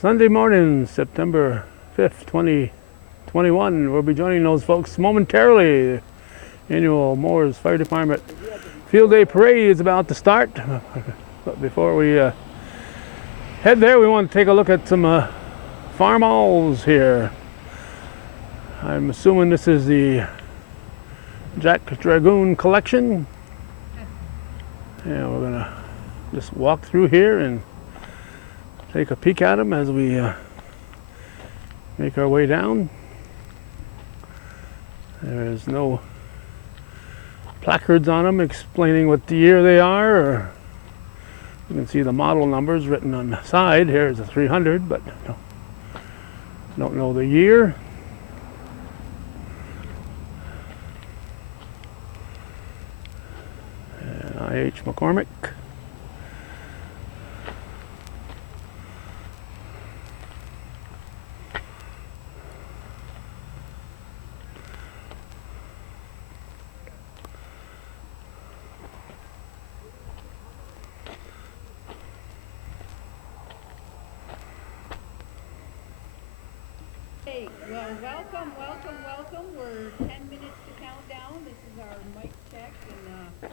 Sunday morning, September 5th, 2021. We'll be joining those folks momentarily. Annual Mooers Fire Department Field Day Parade is about to start. But before we head there, we want to take a look at some farm owls here. I'm assuming this is the Jack Dragoon collection. And we're gonna just walk through here and take a peek at them as we make our way down. There's no placards on them explaining what the year they are, or you can see the model numbers written on the side. Here's a 300, but don't know the year. And I.H. McCormick. Well, welcome. We're 10 minutes to countdown. This is our mic check, and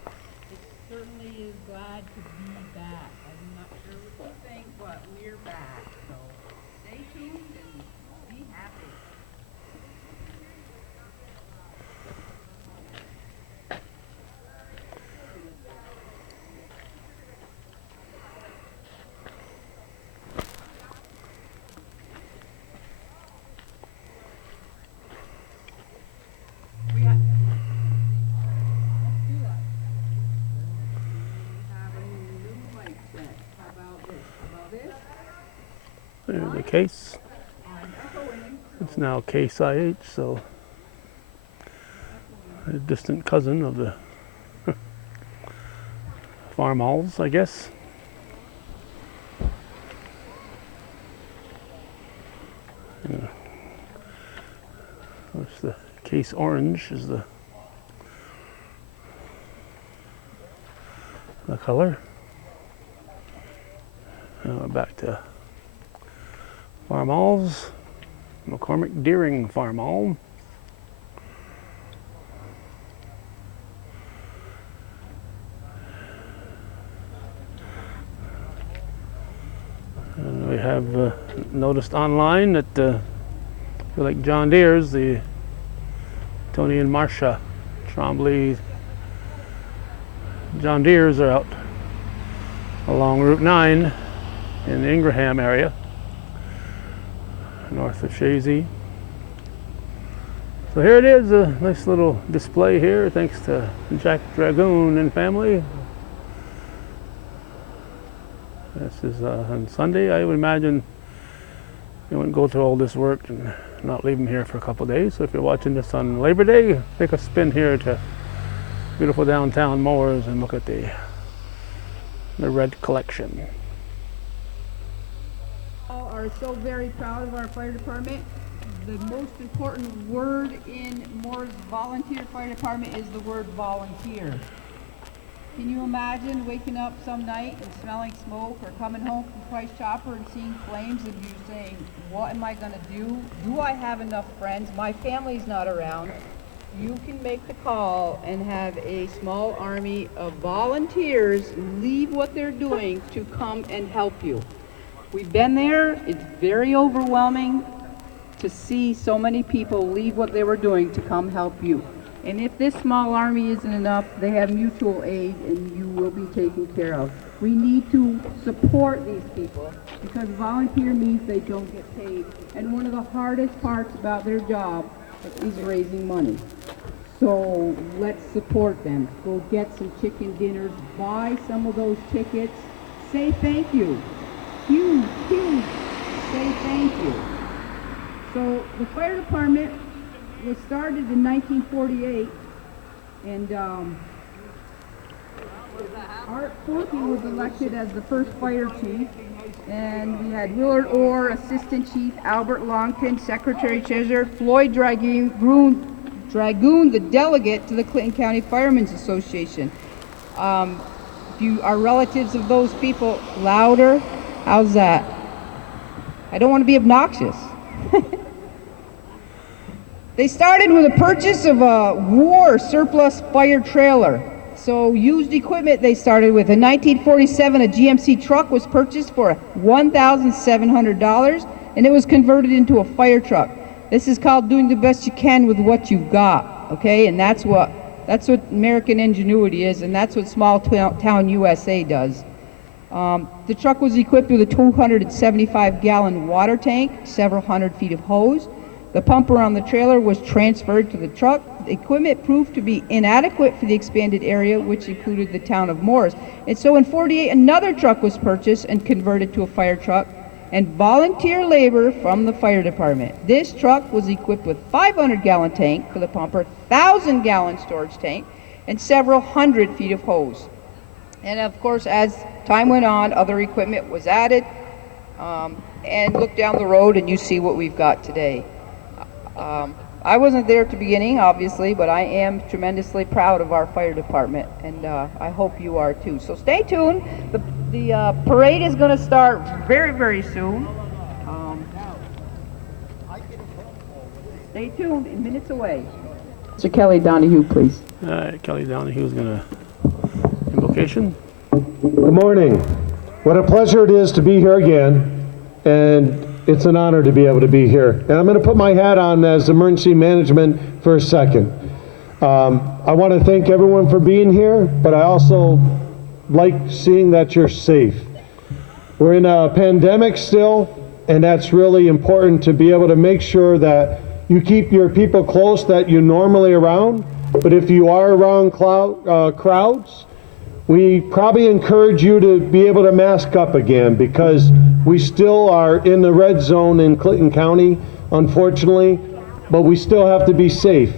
it certainly is glad to be back. I'm not sure what you think, but we're back. So stay tuned and be happy. There's the case. It's now Case IH, so a distant cousin of the farm owls, I guess. Yeah. There's the Case Orange is the color. Now back to farm owls. McCormick Deering farm owl. And we have noticed online that I feel like John Deere's, the Tony and Marcia Trombley John Deere's are out along Route 9 in the Ingraham area, north of Shazy. So here it is, a nice little display here, thanks to Jack Dragoon and family. This is on Sunday. I would imagine you wouldn't go through all this work and not leave them here for a couple of days. So if you're watching this on Labor Day, take a spin here to beautiful downtown Mooers and look at the red collection. Are so very proud of our fire department. The most important word in Mooers Volunteer Fire Department is the word volunteer. Can you imagine waking up some night and smelling smoke, or coming home from Price Chopper and seeing flames and you saying, what am I going to do? Do I have enough friends? My family's not around. You can make the call and have a small army of volunteers leave what they're doing to come and help you. We've been there. It's very overwhelming to see so many people leave what they were doing to come help you. And if this small army isn't enough, they have mutual aid and you will be taken care of. We need to support these people because volunteer means they don't get paid. And one of the hardest parts about their job is raising money. So let's support them. Go get some chicken dinners, buy some of those tickets, say thank you. Huge, say thank you. So the fire department was started in 1948, and Art Forkey was elected as the first fire chief, and we had Willard Orr, assistant chief, Albert Longton, secretary treasurer, Floyd Dragoon, the delegate to the Clinton County Firemen's Association. If you are relatives of those people, louder. How's that? I don't want to be obnoxious. They started with a purchase of a war surplus fire trailer. So used equipment they started with. In 1947, a GMC truck was purchased for $1,700, and it was converted into a fire truck. This is called doing the best you can with what you've got, okay? And that's what American ingenuity is, and that's what small town USA does. The truck was equipped with a 275-gallon water tank, several hundred feet of hose. The pumper on the trailer was transferred to the truck. The equipment proved to be inadequate for the expanded area, which included the town of Mooers. And so in '48, another truck was purchased and converted to a fire truck, and volunteer labor from the fire department. This truck was equipped with 500-gallon tank for the pumper, 1,000-gallon storage tank, and several hundred feet of hose. And of course, as time went on, other equipment was added, and look down the road and you see what we've got today. I wasn't there at the beginning, obviously, but I am tremendously proud of our fire department, and I hope you are too. So stay tuned. The parade is going to start very, very soon. Stay tuned, in minutes away. Mr. Kelly Donahue, please. All right, Kelly Donahue is going to invocation. Good morning. What a pleasure it is to be here again, and it's an honor to be able to be here. And I'm going to put my hat on as emergency management for a second. I want to thank everyone for being here, but I also like seeing that you're safe. We're in a pandemic still, and that's really important to be able to make sure that you keep your people close that you normally around. But if you are around crowds, we probably encourage you to be able to mask up again, because we still are in the red zone in Clinton County, unfortunately, but we still have to be safe.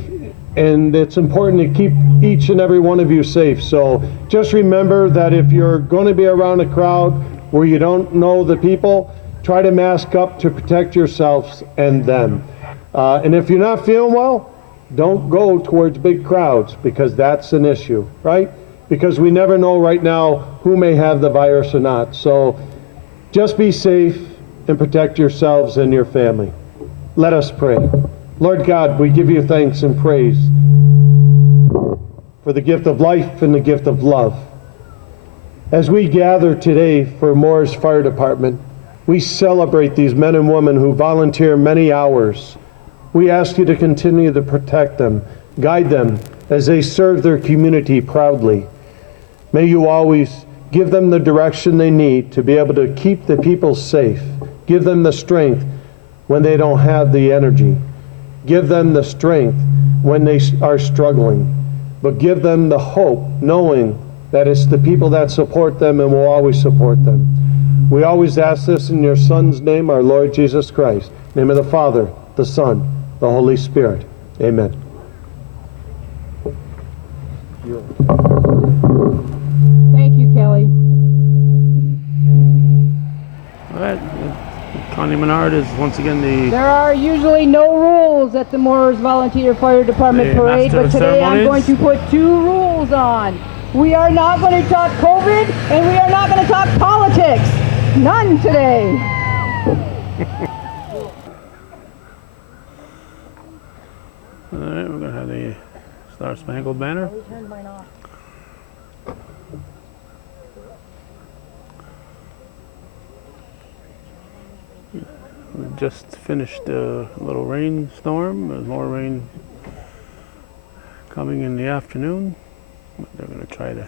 And it's important to keep each and every one of you safe. So just remember that if you're going to be around a crowd where you don't know the people, try to mask up to protect yourselves and them. And if you're not feeling well, don't go towards big crowds, because that's an issue, right? Because we never know right now who may have the virus or not. So just be safe and protect yourselves and your family. Let us pray. Lord God, we give you thanks and praise for the gift of life and the gift of love. As we gather today for Mooers Fire Department, we celebrate these men and women who volunteer many hours. We ask you to continue to protect them, guide them as they serve their community proudly. May you always give them the direction they need to be able to keep the people safe. Give them the strength when they don't have the energy. Give them the strength when they are struggling. But give them the hope, knowing that it's the people that support them and will always support them. We always ask this in your Son's name, our Lord Jesus Christ. In the name of the Father, the Son, the Holy Spirit. Amen. Thank you, Kelly. All right, Connie Menard is once again the... There are usually no rules at the Mooers Volunteer Fire Department The parade, master but of today I'm going ceremonies. to put 2 rules on. We are not going to talk COVID, and we are not going to talk politics. None today. All right, we're going to have the Star Spangled Banner. We just finished a little rainstorm. There's more rain coming in the afternoon. But they're going to try to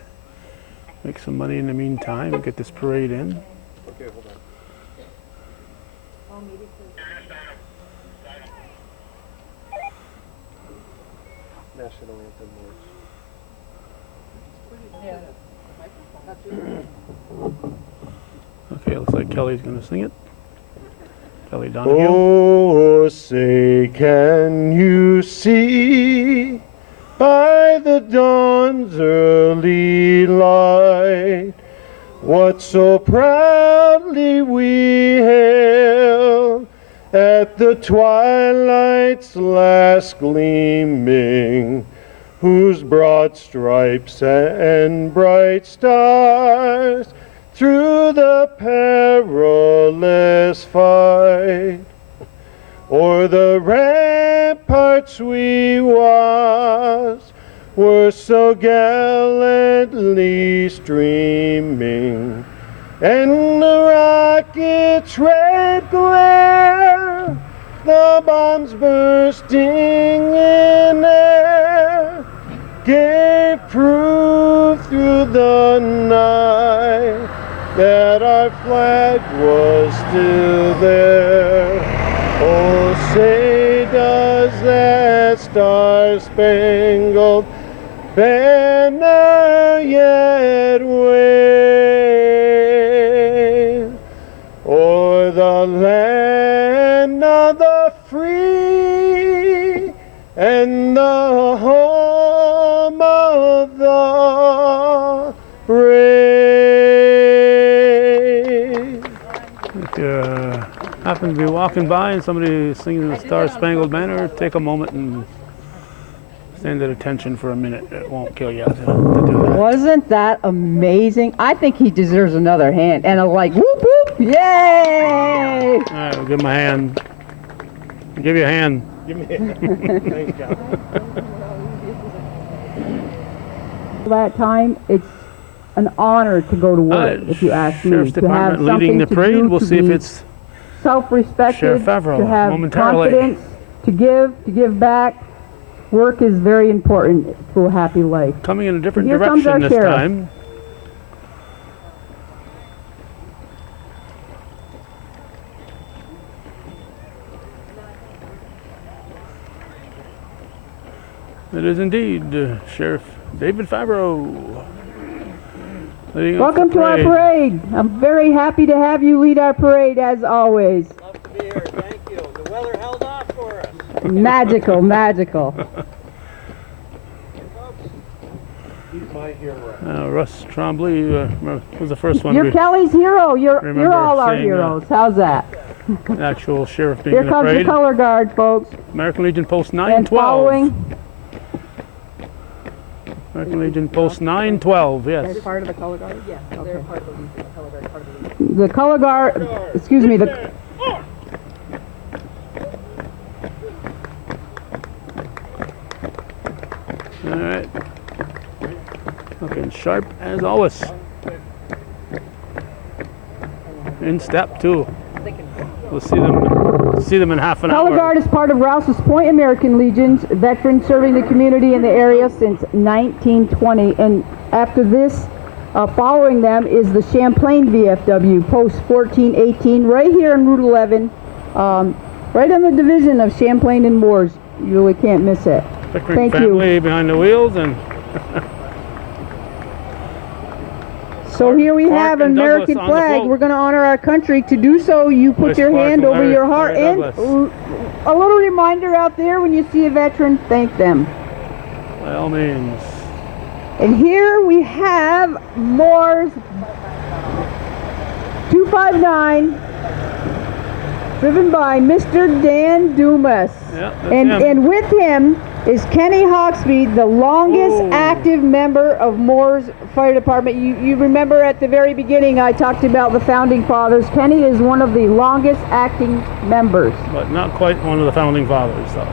make some money in the meantime and get this parade in. Okay, hold on. National anthem words. Okay, looks like Kelly's going to sing it. Kelly Donahue. Oh, say, can you see by the dawn's early light what so proudly we hailed at the twilight's last gleaming, whose broad stripes and bright stars through the perilous fight o'er the ramparts we watched were so gallantly streaming, and the rocket's red glare, the bombs bursting in air, gave proof through the night that our flag was still there. Oh, say does that star-spangled banner yet wave o'er the land of the free and the home of the brave. If you happen to be walking by and somebody is singing the Star Spangled Banner, take a moment and stand at attention for a minute. It won't kill you to do that. Wasn't that amazing? I think he deserves another hand and a like whoop whoop, yay! All right, we'll give him a hand. I'll give you a hand. Give me a hand. Thanks, John. That time, it's an honor to go to work, if you ask me. Sheriff's To have Department leading something the to parade. do, We'll to see if be it's self-respected, Sheriff Favreau to have momentarily. confidence, to give back. Work is very important to a happy life. coming in a different Here comes direction our this sheriff. time. It is indeed Sheriff David Favreau. leading off Welcome the to our parade. I'm very happy to have you lead our parade as always. Love to be here. Thank you. The weather held off for us. Magical, magical. He's my hero. Russ Trombley was the first one. You're Kelly's hero. You're remember all our seeing, heroes. How's that? Actual sheriff being Here in the comes the parade. color guard, folks. American Legion Post And 912. following. American Legion Post 912, yes. Part of the color guard? Yeah. They're part of the color guard. The color guard, excuse me, the All right. Looking sharp as always. In step too. We'll see them in half an color hour. guard is part of Rouse's Point American Legion's veterans serving the community in the area since 1920. And after this, following them is the Champlain VFW, Post 1418, right here in Route 11, right on the division of Champlain and Mooers. You really can't miss it. Pickering Thank family you. behind the wheels, and So here we Clark have an and Douglas American on the flag. float. We're going to honor our country. To do so, you put Nice your Clark hand and over Larry- your heart, Larry and Douglas. a little reminder out there: when you see a veteran, thank them. by all means. And here we have Mooers 259, driven by Mr. Dan Dumas. Yeah, that's him. And with him is Kenny Hawksby, the longest Whoa. active member of Mooers Fire Department. You remember at the very beginning I talked about the founding fathers. Kenny is one of the longest acting members. But not quite one of the founding fathers, though.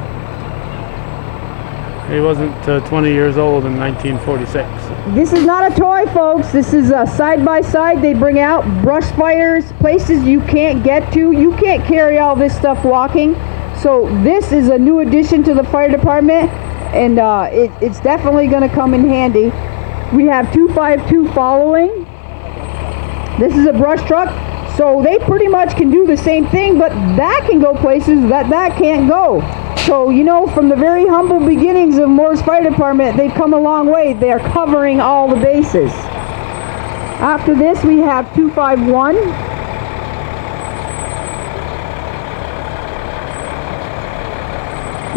He wasn't 20 years old in 1946. This is not a toy, folks. This is a side-by-side they bring out. Brush fires, places you can't get to. You can't carry all this stuff walking. So this is a new addition to the fire department, and it's definitely going to come in handy. We have 252 following. This is a brush truck, so they pretty much can do the same thing, but that can go places that can't go. So, you know, from the very humble beginnings of Mooers Fire Department, they've come a long way. They're covering all the bases. After this, we have 251.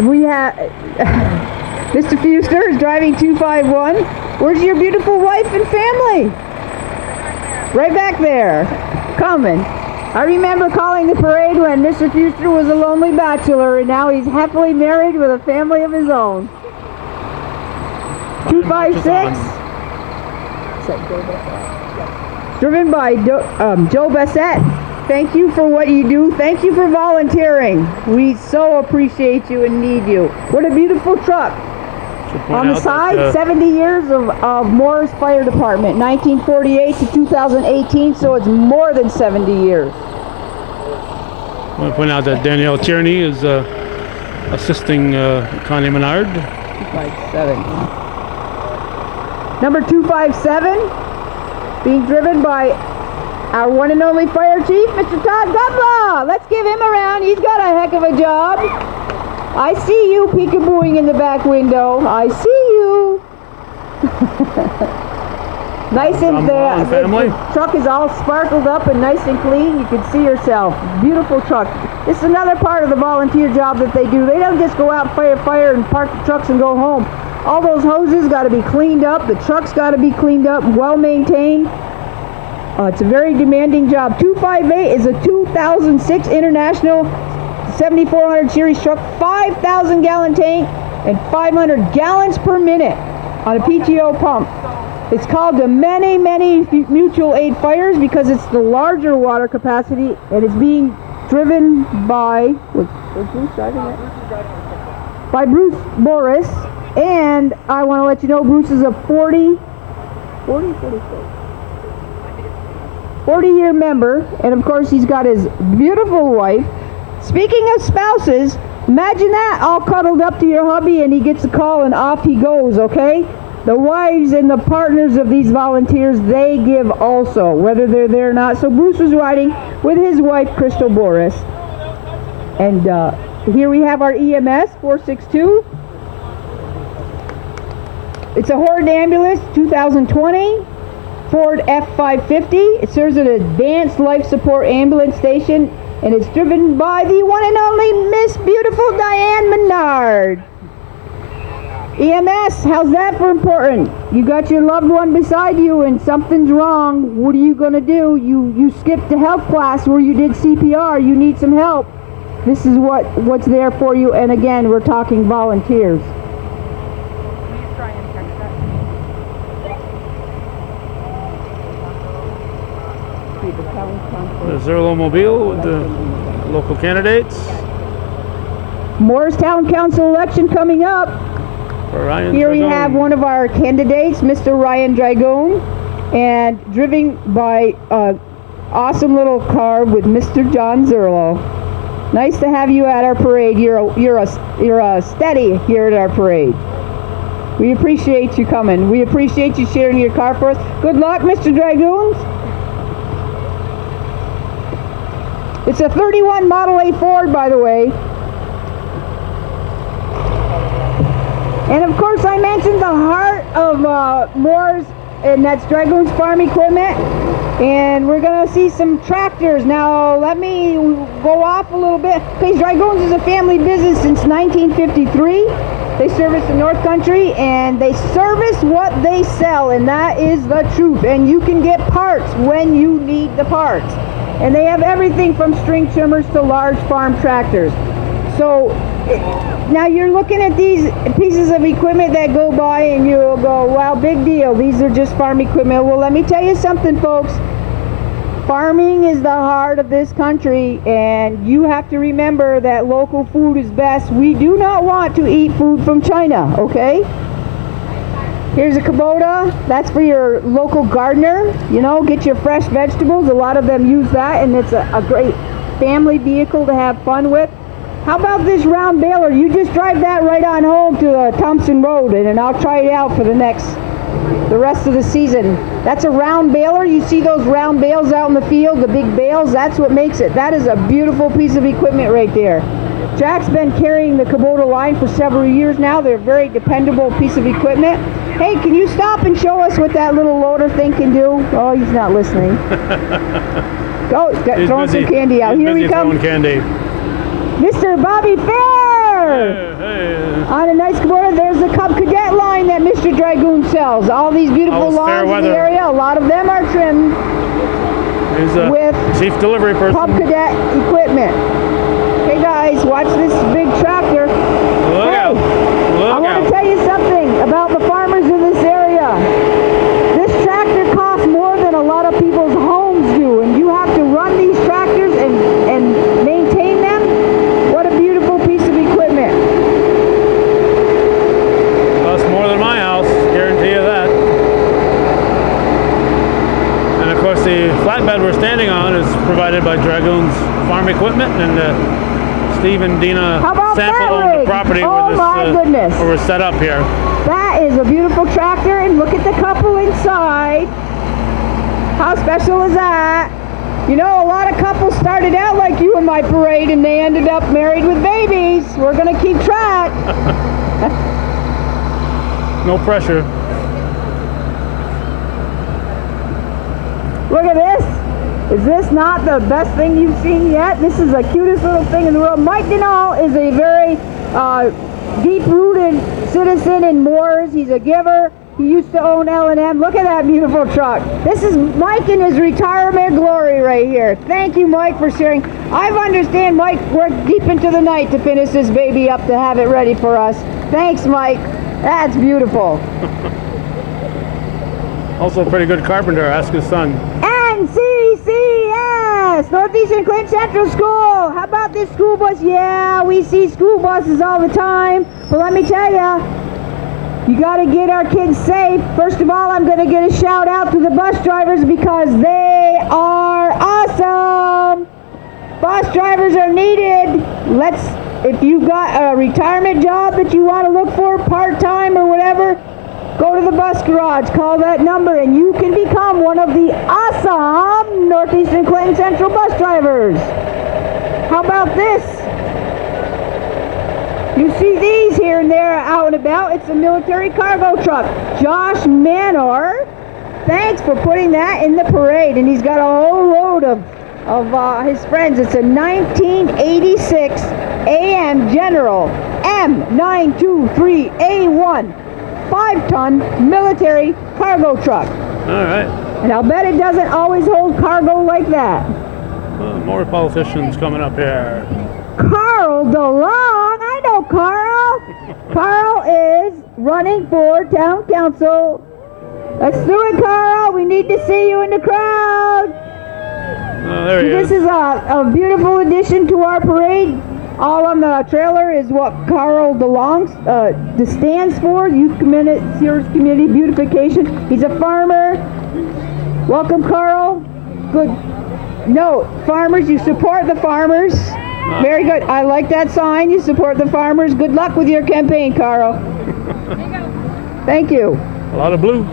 We have Mr. Fuster is driving 251. Where's your beautiful wife and family? Right back there. Coming. I remember calling the parade when Mr. Fuster was a lonely bachelor, and now he's happily married with a family of his own. 256. Driven by Joe Bassett. Thank you for what you do. Thank you for volunteering. We so appreciate you and need you. What a beautiful truck. Should point On the out side, that, 70 years of Mooers Fire Department, 1948 to 2018, so it's more than 70 years. I want to point out that Danielle Tierney is assisting Connie Menard. 257. Number 257, being driven by our one and only fire chief, Mr. Todd Gubla. Let's give him a round. He's got a heck of a job. I see you peekabooing in the back window. I see you. Nice and family. the truck is all sparkled up and nice and clean. You can see yourself. Beautiful truck. This is another part of the volunteer job that they do. They don't just go out, fight a fire, and park the trucks and go home. All those hoses got to be cleaned up. The truck's got to be cleaned up, well maintained. It's a very demanding job. 258 is a 2006 International 7400 series truck, 5,000 gallon tank and 500 gallons per minute on a PTO pump. It's called the many mutual aid fires because it's the larger water capacity and it's being driven by Bruce driving it? By Bruce Boris. And I want to let you know Bruce is a 40-year member, and of course he's got his beautiful wife. Speaking of spouses, imagine that, all cuddled up to your hubby and he gets a call and off he goes, okay? The wives and the partners of these volunteers, they give also, whether they're there or not. So Bruce was riding with his wife, Crystal Boris. And here we have our EMS 462. It's a Horde ambulance, 2020. Ford F550. It serves as an advanced life support ambulance station, and it's driven by the one and only Miss Beautiful Diane Menard. EMS, how's that for important? You got your loved one beside you and something's wrong. What are you going to do? You skipped the health class where you did CPR. You need some help. This is what's there for you, and again, we're talking volunteers. The Zerlo-mobile with the local candidates. Mooers Town Council election coming up. Ryan Here we Dragon. have one of our candidates, Mr. Ryan Dragon, and driven by an awesome little car with Mr. John Zerlo. Nice to have you at our parade. You're a steady here at our parade. We appreciate you coming. We appreciate you sharing your car for us. Good luck, Mr. Dragoons. It's a 31 Model A Ford, by the way. And of course, I mentioned the heart of Mooers, and that's Dragoons Farm Equipment. And we're going to see some tractors. Now, let me go off a little bit. Okay, Dragoons is a family business since 1953. They service the North Country, and they service what they sell, and that is the truth. And you can get parts when you need the parts. And they have everything from string trimmers to large farm tractors. So now you're looking at these pieces of equipment that go by and you'll go, wow, big deal. These are just farm equipment. Well, let me tell you something, folks. Farming is the heart of this country, and you have to remember that local food is best. We do not want to eat food from China, okay? Here's a Kubota. That's for your local gardener. You know, get your fresh vegetables. A lot of them use that, and it's a great family vehicle to have fun with. How about this round baler? You just drive that right on home to Thompson Road, and I'll try it out for the rest of the season. That's a round baler. You see those round bales out in the field, the big bales? That's what makes it. That is a beautiful piece of equipment right there. Jack's been carrying the Kubota line for several years now. They're a very dependable piece of equipment. Hey, can you stop and show us what that little loader thing can do? Oh, he's not listening. Go, throw some candy out. Here we come. Candy. Mr. Bobby Fair! Hey. On a nice Kubota, there's the Cub Cadet line that Mr. Dragoon sells. All these beautiful lawns in the area, a lot of them are trimmed with chief delivery person. Cub Cadet equipment. Hey guys, watch this big tractor. Look out. I want to tell you something about the farmers in this area. This tractor costs more than a lot of people's homes do, and you have to run these tractors course, the flatbed we're standing on is provided by Dragoon's Farm Equipment, and Steve and Dina How about Sample that own the rig? property Oh my goodness. where we're set up here. That is a beautiful tractor, and look at the couple inside. How special is that? You know, a lot of couples started out like you in my parade, and they ended up married with babies. We're going to keep track. No pressure. Look at this. Is this not the best thing you've seen yet? This is the cutest little thing in the world. Mike Denal is a very deep-rooted citizen in Mooers. He's a giver. He used to own L&M. Look at that beautiful truck. This is Mike in his retirement glory right here. Thank you, Mike, for sharing. I understand Mike worked deep into the night to finish this baby up to have it ready for us. Thanks, Mike. That's beautiful. Also a pretty good carpenter, ask his son. NCCS, Northeastern Clinton Central School. How about this school bus? Yeah, we see school buses all the time. But let me tell you, you got to get our kids safe. First of all, I'm going to get a shout out to the bus drivers because they are awesome. Bus drivers are needed. If you got a retirement job that you want to look for, part-time or whatever, go to the bus garage, call that number, and you can become one of the awesome Northeastern Clinton Central bus drivers. How about this? You see these here and there out and about. It's a military cargo truck. Josh Manor, thanks for putting that in the parade. And he's got a whole load of his friends. It's a 1986 AM General M923A1 5-ton military cargo truck. All right. And I'll bet it doesn't always hold cargo like that. More politicians coming up here. Carl DeLong, I know Carl. Carl is running for town council. Let's do it, Carl. We need to see you in the crowd. Oh, there he This is. is a beautiful addition to our parade. All on the trailer is what Carl DeLong stands for, Youth Community Beautification. He's a farmer. Welcome, Carl. Good. No, farmers, you support the farmers. Very good. I like that sign. You support the farmers. Good luck with your campaign, Carl. Thank you. A lot of blue.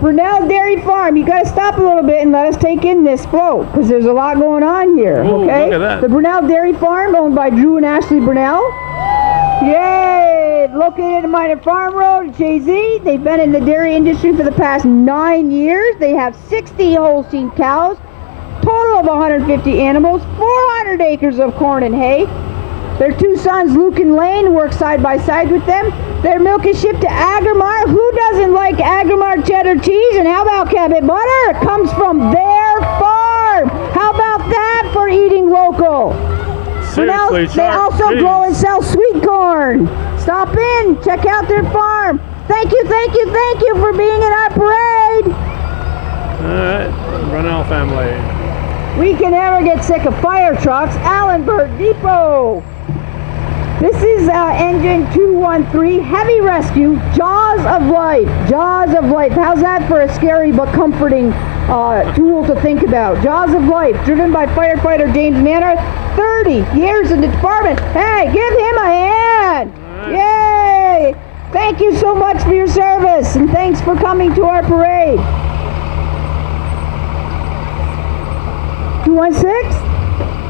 Brunel Dairy Farm, you got to stop a little bit and let us take in this float because there's a lot going on here. Ooh, Okay, look at that. The Brunel Dairy Farm, owned by Drew and Ashley Brunel. Yay! Located at Minor Farm Road at Jay-Z. They've been in the dairy industry for the past 9 years. They have 60 Holstein cows, total of 150 animals, 400 acres of corn and hay. Their two sons, Luke and Lane, work side by side with them. Their milk is shipped to Agrimar. Who doesn't like Agrimar cheddar cheese? And how about Cabot butter? It comes from their farm. How about that for eating local? Seriously, They also grow and sell sweet corn. Stop in, check out their farm. Thank you, thank you, thank you for being in our parade. All right, Brunel family. We can never get sick of fire trucks. Allenburg Depot. This is engine 213 heavy rescue, Jaws of Life. Jaws of Life. How's that for a scary but comforting tool to think about? Jaws of Life, driven by firefighter James Manor, 30 years in the department. Hey, give him a hand. Yay! Thank you so much for your service, and thanks for coming to our parade. 216?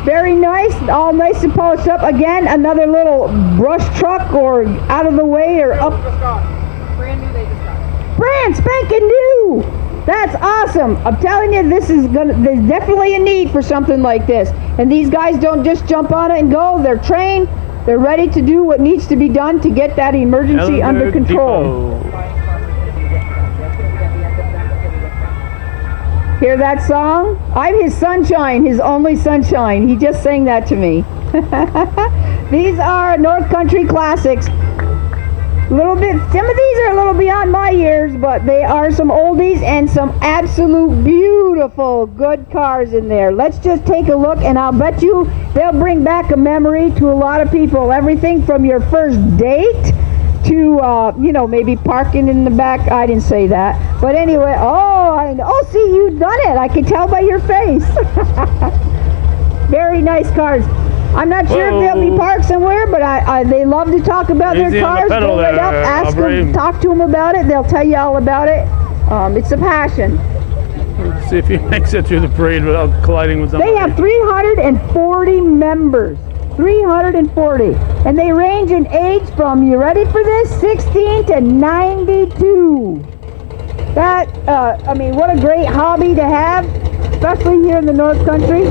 Very nice, all nice and polished up. Again, another little brush truck or out of the way or up. Brand new, they just got it. Brand spanking new! That's awesome. I'm telling you, there's definitely a need for something like this. And these guys don't just jump on it and go. They're trained. They're ready to do what needs to be done to get that emergency under Ellenberg control. Depot. Hear that song? I'm his sunshine, his only sunshine. He just sang that to me. These are North Country classics. Some of these are a little beyond my years, but they are some oldies and some absolute beautiful good cars in there. Let's just take a look, and I'll bet you they'll bring back a memory to a lot of people. Everything from your first date to, you know, maybe parking in the back. I didn't say that. But anyway, oh, see, you've done it. I can tell by your face. Very nice cars. I'm not sure if they'll be parked somewhere, but they love to talk about Easy their on the cars. pedal Go right there, up, ask them, talk to them about it. They'll tell you all about it. It's a passion. Let's see if he makes it through the parade without colliding with somebody. They have 340 members. 340. And they range in age from, you ready for this? 16 to 92. That, I mean, what a great hobby to have, especially here in the North Country.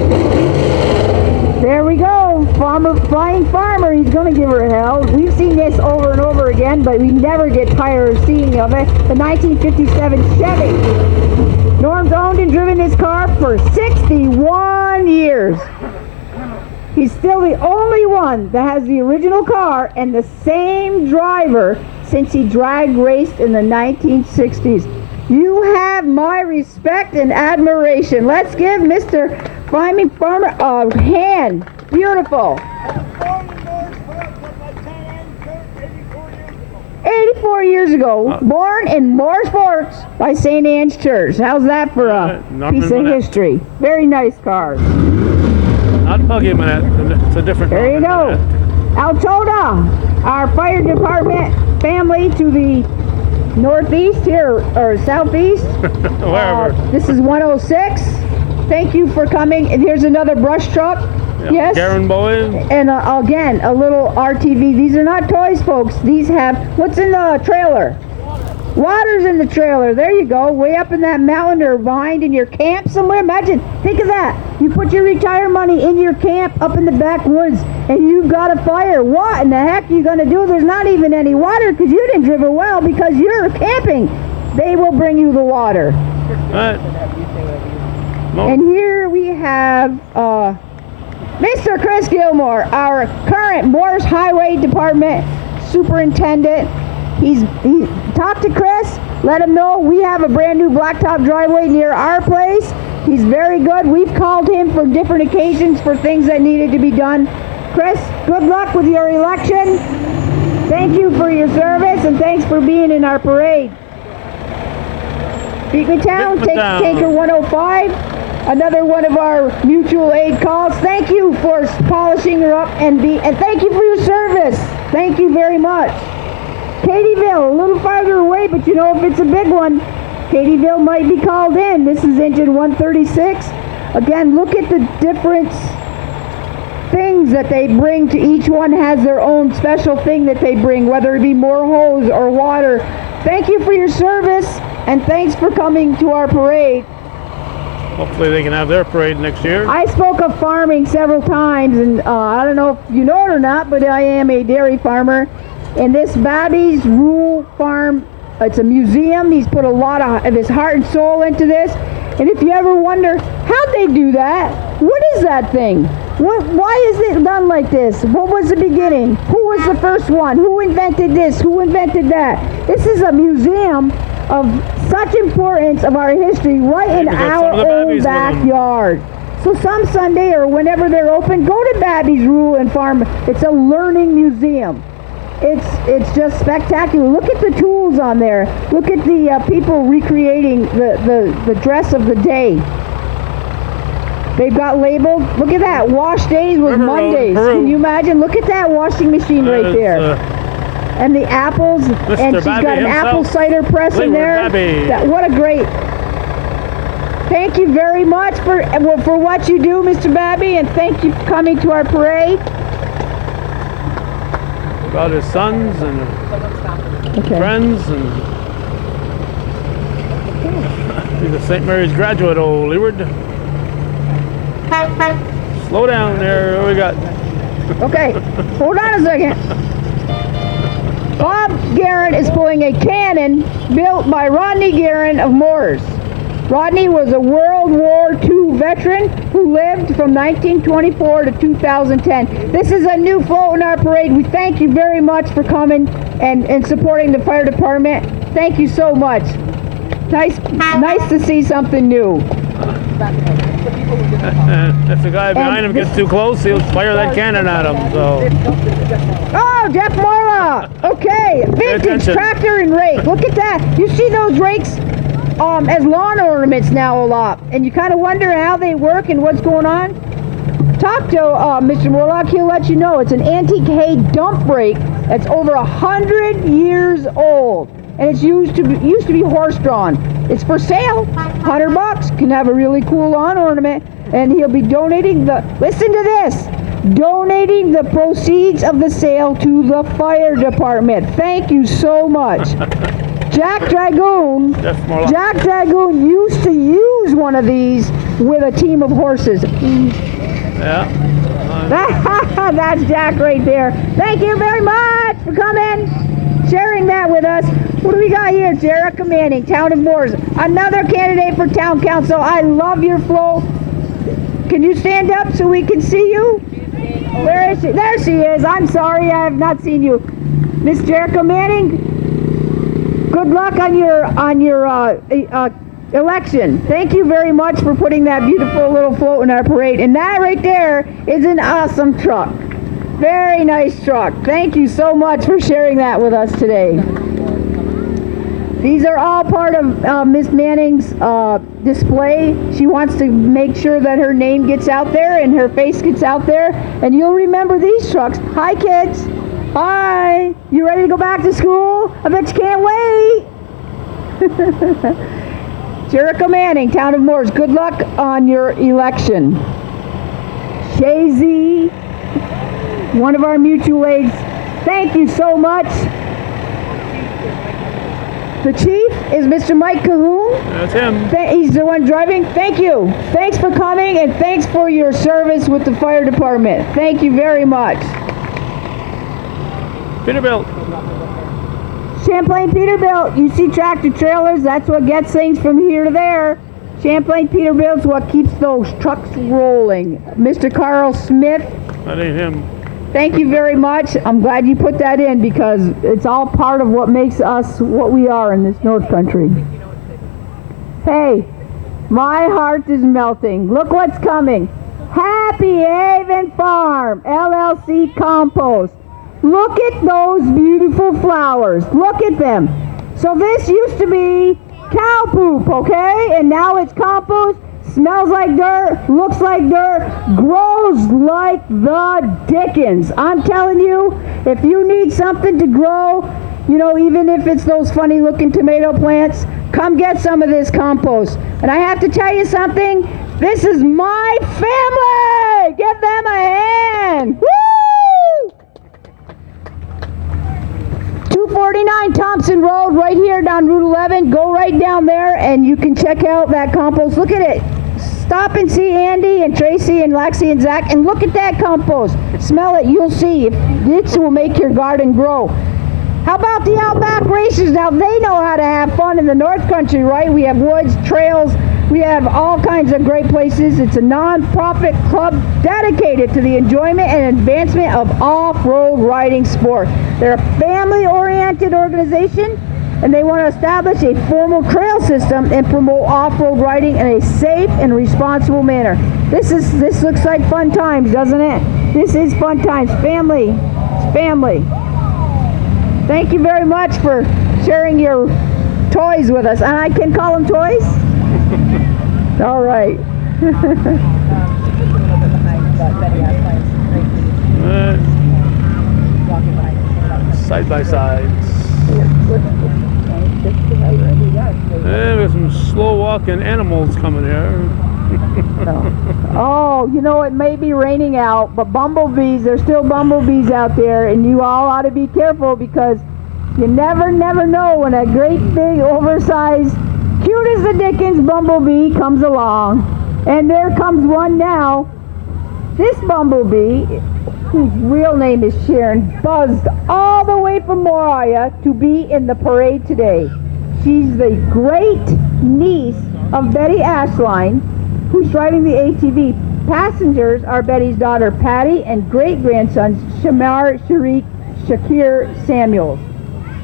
There we go. Flying farmer, he's going to give her hell. We've seen this over and over again, but we never get tired of seeing of it. The 1957 Chevy. Norm's owned and driven this car for 61 years. He's still the only one that has the original car and the same driver since he drag raced in the 1960s. You have my respect and admiration. Let's give Mr. Flying Farmer a hand. Beautiful. 84 years ago, born in Mooers Parade by St. Anne's Church. How's that for a piece of history? Very nice cars. Not buggy minute. It's a different. There you go. Altona, our fire department family to the northeast here, or southeast. Wherever. This is 106. Thank you for coming. And here's another brush truck. Yeah, Yes. Garen Bowie. And again, a little RTV. These are not toys, folks. These have, what's in the trailer? Water's in the trailer. There you go. Way up in that mountain or behind in your camp somewhere. Imagine, think of that. You put your retirement money in your camp up in the backwoods and you've got a fire. What in the heck are you going to do? There's not even any water because you didn't drive a well because you're camping. They will bring you the water. Right. And here we have Mr. Chris Gilmore, our current Mooers Highway Department Superintendent. He talked to Chris, let him know we have a brand new blacktop driveway near our place. He's very good. We've called him for different occasions for things that needed to be done. Chris, good luck with your election. Thank you for your service and thanks for being in our parade. Beacon Town, take Tanker 105. Another one of our mutual aid calls. Thank you for polishing her up and thank you for your service. Thank you very much. Katie'ville, a little farther away, but you know if it's a big one, Katie'ville might be called in. This is engine 136. Again, look at the different things that they bring to each one has their own special thing that they bring, whether it be more hose or water. Thank you for your service and thanks for coming to our parade. Hopefully they can have their parade next year. I spoke of farming several times, and I don't know if you know it or not, but I am a dairy farmer. And this Babby's Rural Farm, it's a museum. He's put a lot of his heart and soul into this. And if you ever wonder, how'd they do that? What is that thing? Why is it done like this? What was the beginning? Who was the first one? Who invented this? Who invented that? This is a museum of such importance of our history right in our own backyard. So some Sunday or whenever they're open, go to Babby's Rural and Farm. It's a learning museum. It's just spectacular. Look at the tools on there. Look at the people recreating the dress of the day. They've got labeled, look at that, wash days was River Mondays. Road, Can you imagine? Look at that washing machine right there. And the apples, and she's got an apple cider press in there. What a great, thank you very much for what you do, Mr. Babby, and thank you for coming to our parade. About his sons and friends, and he's a St. Mary's graduate, old Leeward. Slow down there, what we got? Okay, hold on a second. Bob Guerin is pulling a cannon built by Rodney Guerin of Mooers. Rodney was a World War II veteran who lived from 1924 to 2010. This is a new float in our parade. We thank you very much for coming and supporting the fire department. Thank you so much. Nice to see something new. And if the guy behind him gets too close, he'll fire that cannon at him. So Oh, Jeff Morla. Okay, vintage attention. tractor and rake. Look at that. You see those rakes as lawn ornaments now a lot, and you kind of wonder how they work and what's going on. Talk to Mr. Morlock. He'll let you know. It's an antique hay dump rake that's over 100 years old, and it's used to be horse drawn. It's for sale. $100. Can have a really cool lawn ornament, and he'll be donating listen to this. Donating the proceeds of the sale to the fire department. Thank you so much. Jack Dragoon used to use one of these with a team of horses. yeah. That's Jack right there. Thank you very much for coming, sharing that with us. What do we got here? Jerica Manning, Town of Moores. Another candidate for town council. I love your flow. Can you stand up so we can see you? Where is she? There she is. I'm sorry, I have not seen you. Miss Jerica Manning, good luck on your election. Thank you very much for putting that beautiful little float in our parade. And that right there is an awesome truck. Very nice truck. Thank you so much for sharing that with us today. These are all part of Miss Manning's display. She wants to make sure that her name gets out there and her face gets out there. And you'll remember these trucks. Hi, kids. Hi. You ready to go back to school? I bet you can't wait. Jerica Manning, Town of Moores, good luck on your election. Jay-Z, one of our mutual aids, thank you so much. The chief is Mr. Mike Cahoon. That's him. He's the one driving. Thank you. Thanks for coming, and thanks for your service with the fire department. Thank you very much. Peterbilt. Champlain Peterbilt, you see tractor trailers, that's what gets things from here to there. Champlain Peterbilt's what keeps those trucks rolling. Mr. Carl Smith, That ain't him. thank you very much. I'm glad you put that in because it's all part of what makes us what we are in this North Country. Hey, my heart is melting. Look what's coming. Happy Haven Farm, LLC Compost. Look at those beautiful flowers. Look at them. So this used to be cow poop, okay? And now it's compost. Smells like dirt, looks like dirt, grows like the dickens. I'm telling you, if you need something to grow, you know, even if it's those funny looking tomato plants, come get some of this compost. And I have to tell you something, this is my family! Give them a hand! Woo! 249 Thompson Road, right here down Route 11. Go right down there and you can check out that compost. Look at it. Stop and see Andy and Tracy and Lexi and Zach and look at that compost. Smell it. You'll see. This will make your garden grow. How about the Outback Racers? Now they know how to have fun in the North Country, right? We have woods, trails. We have all kinds of great places. It's a non-profit club dedicated to the enjoyment and advancement of off-road riding sport. They're a family-oriented organization, and they want to establish a formal trail system and promote off-road riding in a safe and responsible manner. This looks like fun times, doesn't it? This is fun times. Family. It's family. Thank you very much for sharing your toys with us. And I can call them toys? All right. Side by sides. And there's some slow walking animals coming here. Oh, you know, it may be raining out, but bumblebees, there's still bumblebees out there, and you all ought to be careful because you never know when a great big oversized cute as the dickens bumblebee comes along. And there comes one now. This bumblebee, whose real name is Sharon, buzzed all the way from Moriah to be in the parade today. She's the great niece of Betty Ashline, who's driving the ATV. Passengers are Betty's daughter Patty and great-grandsons Shamar, Sharik, Shakir, Samuels.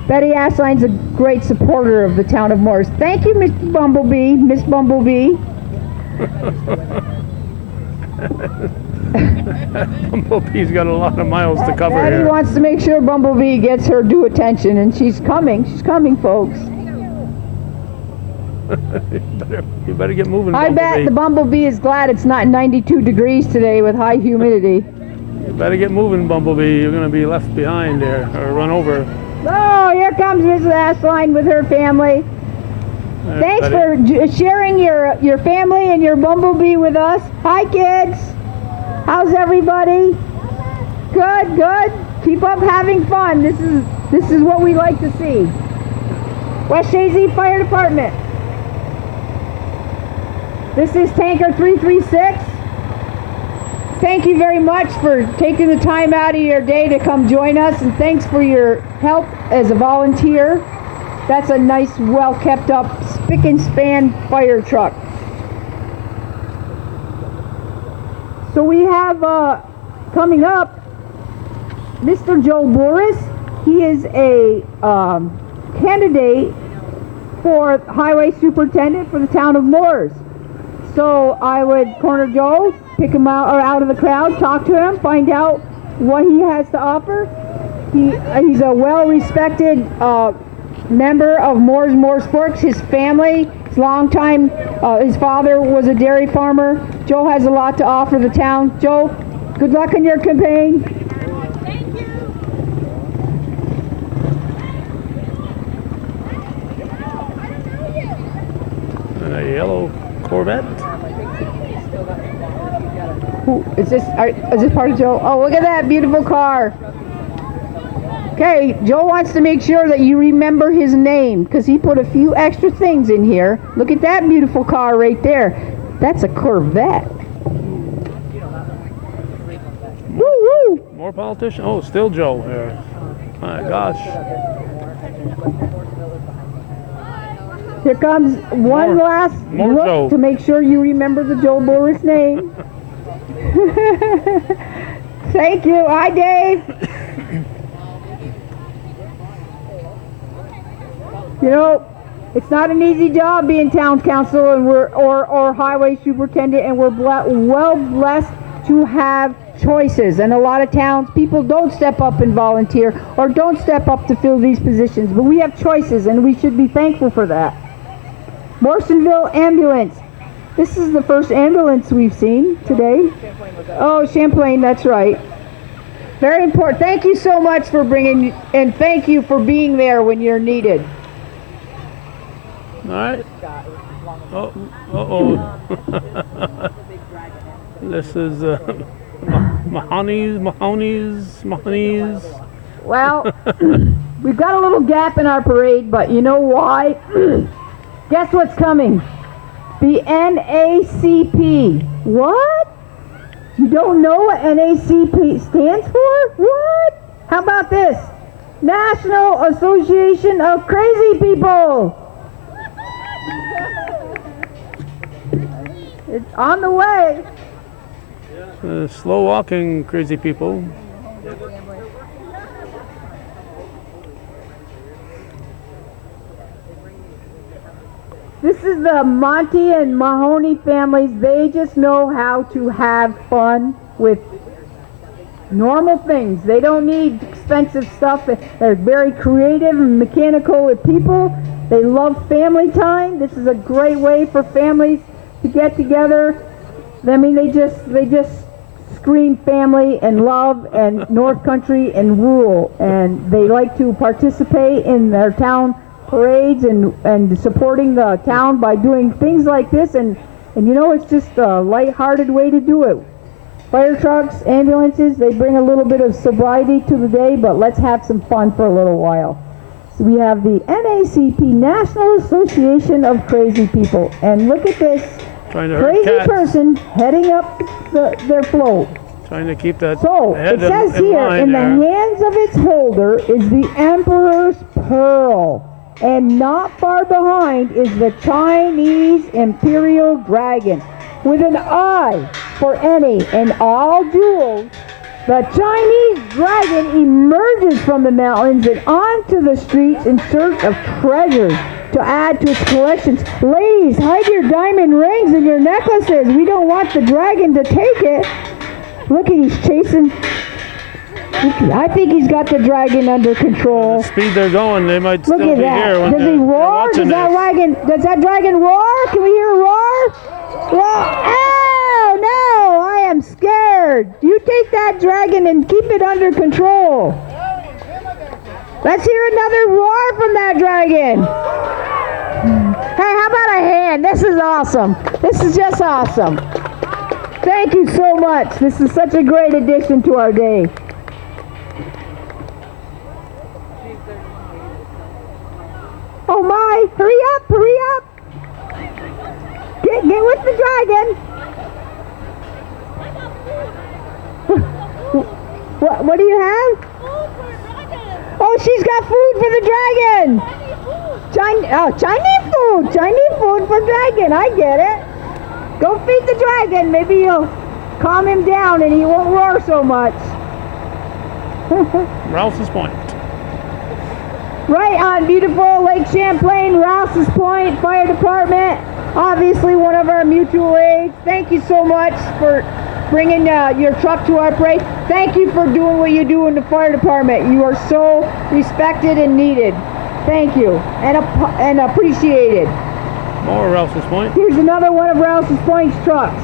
Betty Ashline's a great supporter of the town of Moores. Thank you, Mr. Bumblebee, Miss Bumblebee. Bumblebee's got a lot of miles to cover Daddy here. wants to make sure Bumblebee gets her due attention, and she's coming, folks. You better get moving, I Bumblebee. bet the Bumblebee is glad it's not 92 degrees today with high humidity. You better get moving, Bumblebee. You're going to be left behind there, or run over. Oh, here comes Mrs. Ashline with her family. Thanks for sharing your family and your Bumblebee with us. Hi, kids. How's everybody? Good, good. Keep up having fun. This is what we like to see. West Shazy Fire Department. This is Tanker 336. Thank you very much for taking the time out of your day to come join us, and thanks for your help as a volunteer. That's a nice, well kept up, spick and span fire truck. So we have coming up Mr. Joe Boris. He is a candidate for highway superintendent for the town of Mooers. So I would corner Joe, pick him out of the crowd, talk to him, find out what he has to offer. He's a well-respected member of Mooers Forks. His family, his his father was a dairy farmer. Joe has a lot to offer the town. Joe, good luck in your campaign. Thank you. And a yellow Corvette. Is this part of Joe? Oh, look at that beautiful car. Okay, Joe wants to make sure that you remember his name because he put a few extra things in here. Look at that beautiful car right there. That's a Corvette. Woo woo! More politician? Oh, still Joe here. My gosh. Here comes one last more look Joe. to make sure you remember the Joe Boris name. Thank you. Hi, Dave. You know, it's not an easy job being town council and or highway superintendent, and we're well blessed to have choices. And a lot of towns, people don't step up and volunteer or don't step up to fill these positions, but we have choices, and we should be thankful for that. Morrisonville Ambulance. This is the first ambulance we've seen today. Oh, Champlain, that's right. Very important. Thank you so much for bringing, and thank you for being there when you're needed. All right. Uh-oh. This is Mahoney's. Well, we've got a little gap in our parade, but you know why? Guess what's coming? The NACP. What? You don't know what NACP stands for? What? How about this? National Association of Crazy People. It's on the way. Slow walking crazy people. This is the Monty and Mahoney families. They just know how to have fun with normal things. They don't need expensive stuff. They're very creative and mechanical with people. They love family time. This is a great way for families to get together. I mean, they just scream family and love and North Country and rural, and they like to participate in their town parades and supporting the town by doing things like this, and you know, it's just a light-hearted way to do it. Fire trucks, ambulances, they bring a little bit of sobriety to the day, but let's have some fun for a little while. So we have the NACP, National Association of Crazy People, and look at this crazy person heading up their float. Trying to keep that So head it says here, in the hands of its holder is the Emperor's Pearl, and not far behind is the Chinese Imperial Dragon. With an eye for any and all jewels, the Chinese dragon emerges from the mountains and onto the streets in search of treasures to add to its collections. Ladies, hide your diamond rings and your their necklaces. We don't want the dragon to take it. Look, he's chasing. I think he's got the dragon under control. The speed they're going, they might Look still at be that. here. When Does he they're roar? watching Does that dragon roar? Can we hear a roar? Roar. Oh, no, I am scared. You take that dragon and keep it under control. Let's hear another roar from that dragon. Hey, how about a hand? This is awesome. This is just awesome. Thank you so much. This is such a great addition to our day. Oh my, hurry up, hurry up. Get with the dragon. What do you have? Oh, she's got food for the dragon. Chinese food. Chinese food for dragon. I get it. Go feed the dragon. Maybe you'll calm him down and he won't roar so much. Rouse's Point. Right on beautiful Lake Champlain, Rouse's Point Fire Department. Obviously one of our mutual aids. Thank you so much for bringing your truck to our parade. Thank you for doing what you do in the fire department. You are so respected and needed. Thank you and appreciated. More Rouse's Point. Here's another one of Rouse's Point's trucks.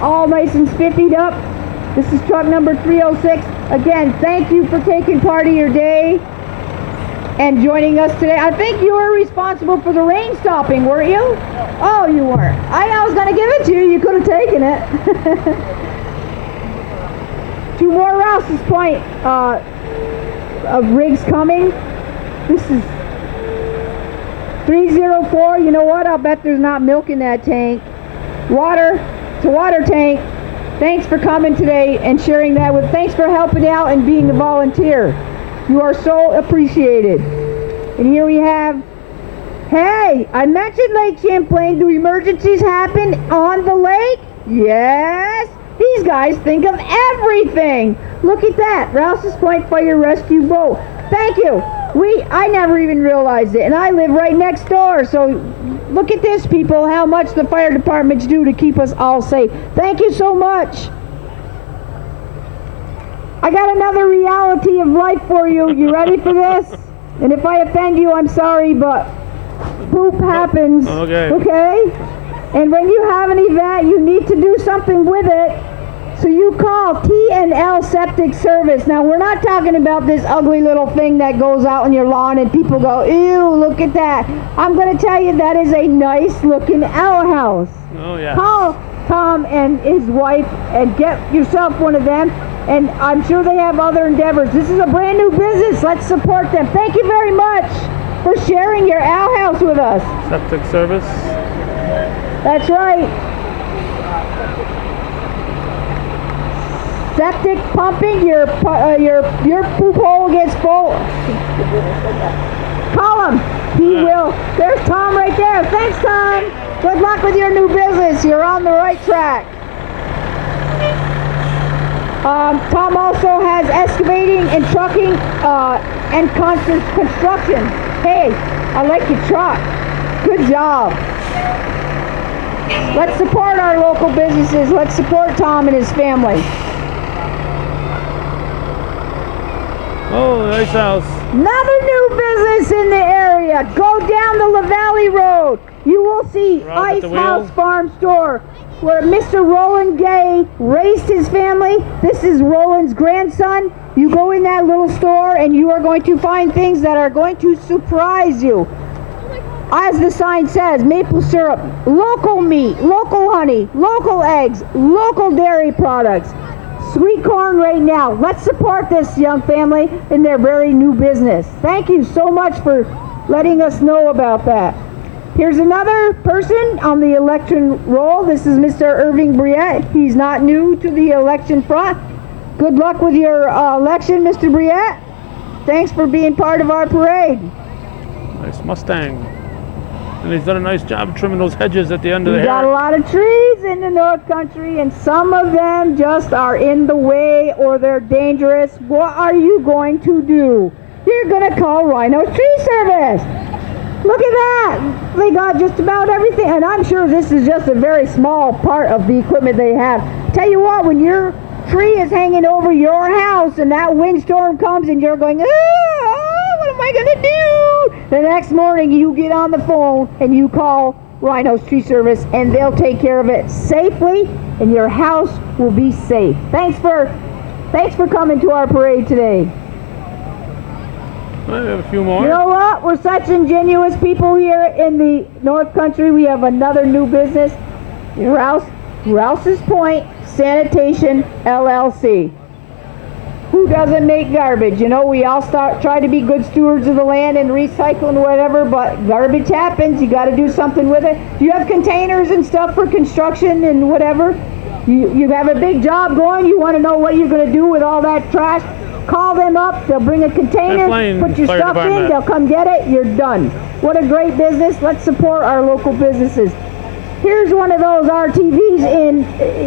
All nice and spiffied up. This is truck number 306. Again, thank you for taking part of your day and joining us today. I think you were responsible for the rain stopping, weren't you? No. Oh, you weren't. I was going to give it to you. You could have taken it. 2 more Rouse's Point rigs coming. This is 304. You know what? I'll bet there's not milk in that tank. Water. It's a water tank. Thanks for coming today and sharing that with. Thanks for helping out and being a volunteer. You are so appreciated. And here we have, hey, I mentioned Lake Champlain. Do emergencies happen on the lake? Yes. These guys think of everything. Look at that. Rouse's Point Fire Rescue Boat. Thank you. I never even realized it. And I live right next door. So look at this, people, how much the fire departments do to keep us all safe. Thank you so much. I got another reality of life for you. You ready for this? And if I offend you, I'm sorry, but poop happens. Okay. Okay? And when you have an event, you need to do something with it. So you call T&L Septic Service. Now, we're not talking about this ugly little thing that goes out on your lawn and people go, ew, look at that. I'm going to tell you that is a nice looking outhouse. Oh, yeah. Call Tom and his wife and get yourself one of them. And I'm sure they have other endeavors. This is a brand new business. Let's support them. Thank you very much for sharing your outhouse with us. Septic service. That's right. Septic pumping, your poop hole gets full. Call him. He will. There's Tom right there. Thanks, Tom. Good luck with your new business. You're on the right track. Tom also has excavating and trucking and construction. Hey, I like your truck. Good job. Let's support our local businesses. Let's support Tom and his family. Oh, nice house. Another new business in the area. Go down the La Valley Road. You will see Ice House Farm Store, where Mr. Roland Gay raised his family. This is Roland's grandson. You go in that little store and you are going to find things that are going to surprise you. As the sign says, maple syrup, local meat, local honey, local eggs, local dairy products. Sweet corn right now. Let's support this young family in their very new business. Thank you so much for letting us know about that. Here's another person on the election roll. This is Mr. Irving Briette. He's not new to the election front. Good luck with your election, Mr. Briette. Thanks for being part of our parade. Nice Mustang. And he's done a nice job trimming those hedges at the end of the We got a lot of trees in the North Country, and some of them just are in the way or they're dangerous. What are you going to do? You're going to call Rhino's Tree Service. Look at that! They got just about everything, and I'm sure this is just a very small part of the equipment they have. Tell you what, when your tree is hanging over your house and that windstorm comes and you're going, what am I gonna do? The next morning you get on the phone and you call Rhino's Tree Service and they'll take care of it safely and your house will be safe. Thanks for coming to our parade today. I have a few more. You know what? We're such ingenuous people here in the North Country. We have another new business, Rouse's Point Sanitation LLC. Who doesn't make garbage? You know, we all try to be good stewards of the land and recycle and whatever, but garbage happens. You got to do something with it. Do you have containers and stuff for construction and whatever? You have a big job going. You want to know what you're going to do with all that trash? Call them up. They'll bring a container, put your stuff in. They'll come get it. You're done. What a great business. Let's support our local businesses. Here's one of those RTVs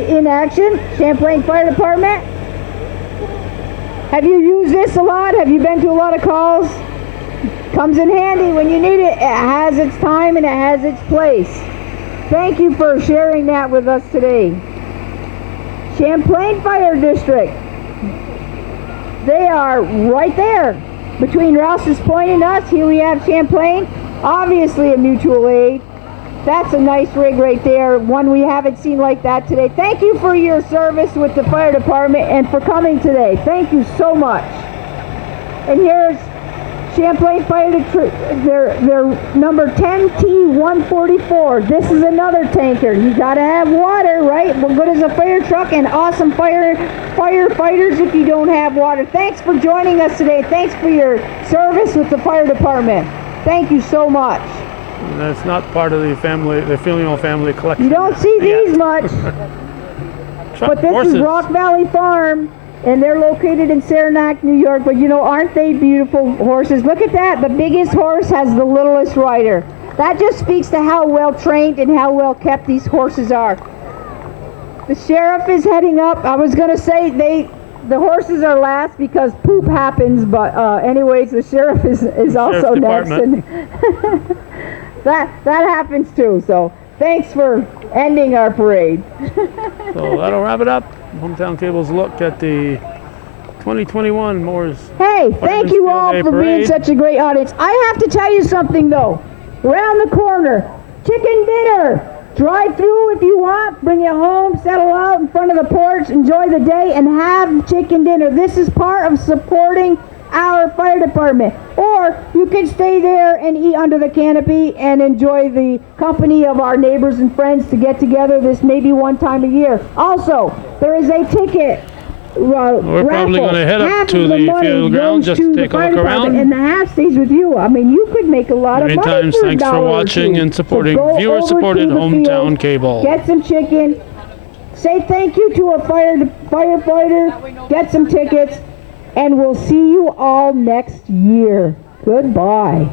in action. Champlain Fire Department. Have you used this a lot? Have you been to a lot of calls? Comes in handy when you need it. It has its time and it has its place. Thank you for sharing that with us today. Champlain Fire District. They are right there between Rouse's Point and us. Here we have Champlain, obviously a mutual aid. That's a nice rig right there, one we haven't seen like that today. Thank you for your service with the fire department and for coming today. Thank you so much. And here's Champlain Fire District, their number 10T144. This is another tanker. You gotta have water, right? What good is a fire truck and awesome firefighters if you don't have water? Thanks for joining us today. Thanks for your service with the fire department. Thank you so much. That's not part of the Filio family collection. You don't see these much. But this is Rock Valley Farm. And they're located in Saranac, New York. But you know, aren't they beautiful horses? Look at that. The biggest horse has the littlest rider. That just speaks to how well trained and how well kept these horses are. The sheriff is heading up. I was going to say the horses are last because poop happens. But anyways, the sheriff is also next. And that happens too. So thanks for ending our parade. So that'll wrap it up. Hometown Cable's look at the 2021 Mooers. Hey, thank you all for being such a great audience. I have to tell you something though. Around the corner, chicken dinner. Drive through if you want, bring it home, settle out in front of the porch, enjoy the day, and have chicken dinner. This is part of supporting our fire department. Or you can stay there and eat under the canopy and enjoy the company of our neighbors and friends to get together this maybe one time a year. Also, there is a ticket We're probably going to head up to the field ground just to take a look around. And the half stays with you. I mean, you could make a lot of money for $1 thanks for watching and supporting viewer-supported Hometown Cable. Get some chicken. Say thank you to a firefighter. Get some tickets. And we'll see you all next year. Goodbye.